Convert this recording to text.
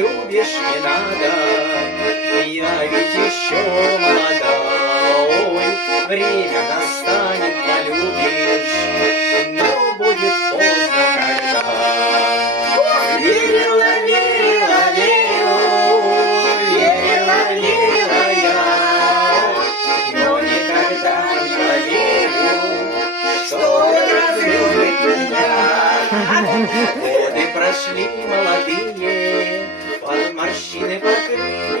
любишь, не надо, я ведь еще молода. Ой, время настанет, полюбишь, но будет поздно, когда. Верила, верила, верила я, но никогда не поверю, что разлюбит меня. Годы прошли молодые, под морщины покрыли.